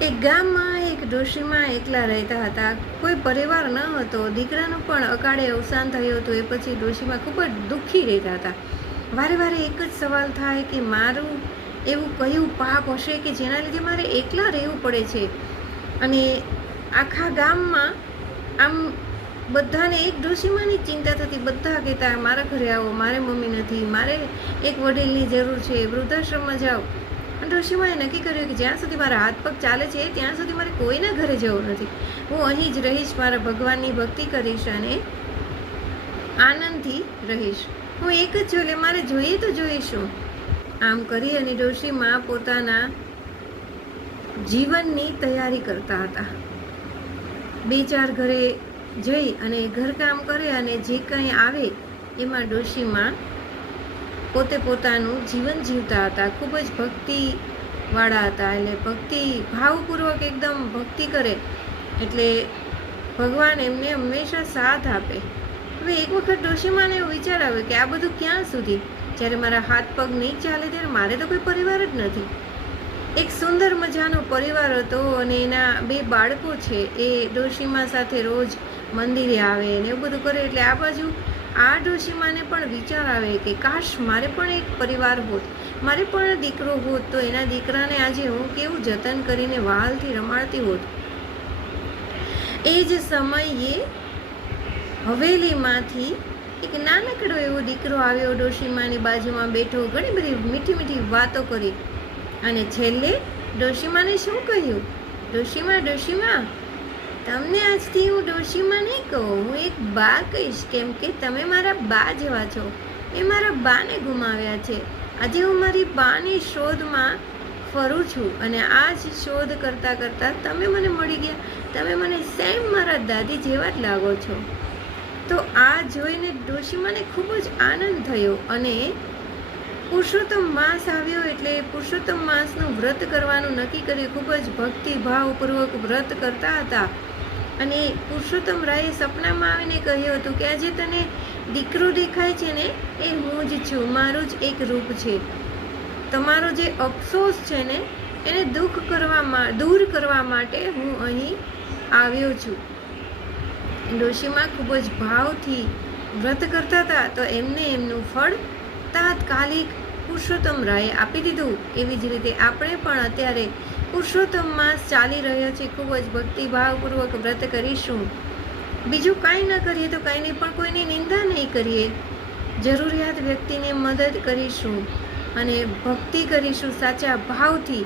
એક ગામમાં એક ડોશીમાં એકલા રહેતા હતા. કોઈ પરિવાર ન હતો. દીકરાનું પણ અકાળે અવસાન થયું હતું. એ પછી ડોશીમાં ખૂબ જ દુઃખી રહેતા હતા. વારે વારે એક જ સવાલ થાય કે મારું એવું કયું પાપ હશે કે જેના લીધે મારે એકલા રહેવું પડે છે. અને આખા ગામમાં આમ બધાને એક ડોશીમાંની ચિંતા થતી. બધા કહેતા મારા ઘરે આવો, મારે મમ્મી નથી, મારે એક વડીલની જરૂર છે, વૃદ્ધાશ્રમમાં જાઓ. ડોશીમાએ નક્કી કર્યું કે જ્યાં સુધી મારા હાથ પગ ચાલે છે ત્યાં સુધી મારે કોઈના ઘરે જવું નથી. હું અહીં જ રહીશ, મારા ભગવાનની ભક્તિ કરીશ અને આનંદથી રહીશ. હું એક જ છું, એટલે મારે જોઈએ તો જોઈશું. આમ કરી અને ડોશીમાં પોતાના જીવનની તૈયારી કરતા હતા. 2-4 ઘરે જઈ અને ઘરકામ કરે અને જે કંઈ આવે એમાં ડોશીમાં પોતે પોતાનું જીવન જીવતા હતા. ખૂબ જ ભક્તિવાળા હતા. એટલે ભક્તિ ભાવપૂર્વક એકદમ ભક્તિ કરે એટલે ભગવાન એમને હંમેશા સાથ આપે. હવે એક વખત ડોશીમાને એવો વિચાર આવ્યો કે આ બધું ક્યાં સુધી? જ્યારે મારા હાથ પગ નહીં ચાલે ત્યારે મારે તો કોઈ પરિવાર જ નથી. એક સુંદર મજાનો પરિવાર હતો અને એના 2 બાળકો છે. એ ડોશીમા સાથે રોજ મંદિરે આવે ને એવું બધું કરે. એટલે આ બાજુ આ ડોશીમાને પણ વિચાર આવે કે કાશ મારે પણ એક પરિવાર હોત, મારે પણ દીકરો હોત તો એના દીકરાને આજે હું કેવું જતન કરીને વહાલથી રમાડતી હોત. એ જ સમયે હવેલીમાંથી એક નાનકડો એવો દીકરો આવ્યો. ડોશીમાની બાજુમાં બેઠો, ઘણી બધી મીઠી મીઠી વાતો કરી અને છેલ્લે ડોશીમાને શું કહ્યું? ડોશીમા, તમને આજથી હું ડોશીમા નહીં કહું, હું એક બા કહીશ, કેમ કે તમે મારા બા જેવા છો. મેં મારા બાને ગુમાવ્યા છે. આજે હું મારી બાની શોધમાં ફરું છું અને આ જ શોધ કરતાં કરતાં તમે મને મળી ગયા. તમે મને સેમ મારા દાદી જેવા જ લાગો છો. તો આ જોઈને ડોશીમાને ખૂબ જ આનંદ થયો અને પુરુષોત્તમ માસ આવ્યો એટલે પુરુષોત્તમ માસનું વ્રત કરવાનું નક્કી કર્યું. ખૂબ જ ભક્તિભાવપૂર્વક વ્રત કરતા હતા. અને પુરુષોત્તમ રાયે સપનામાં આવીને કહ્યું હતું કે આજે તને દીકરો દેખાય છે ને, એ હું જ છું, મારું જ એક રૂપ છે. તમારો જે અફસોસ છે ને એને દૂર કરવા માટે હું અહીં આવ્યો છું. ડોશીમા ખૂબ જ ભાવથી વ્રત કરતા હતા તો એમને એમનું ફળ તાત્કાલિક પુરુષોત્તમ રાયે આપી દીધું. એવી જ રીતે આપણે પણ અત્યારે પુરુષોત્તમ માસ ચાલી રહ્યો છે. ખૂબ જ ભક્તિભાવપૂર્વક વ્રત કરીશું. બીજું કાંઈ ન કરીએ તો કાંઈ નહીં, પણ કોઈની નિંદા નહીં કરીએ. જરૂરિયાત વ્યક્તિને મદદ કરીશું અને ભક્તિ કરીશું સાચા ભાવથી.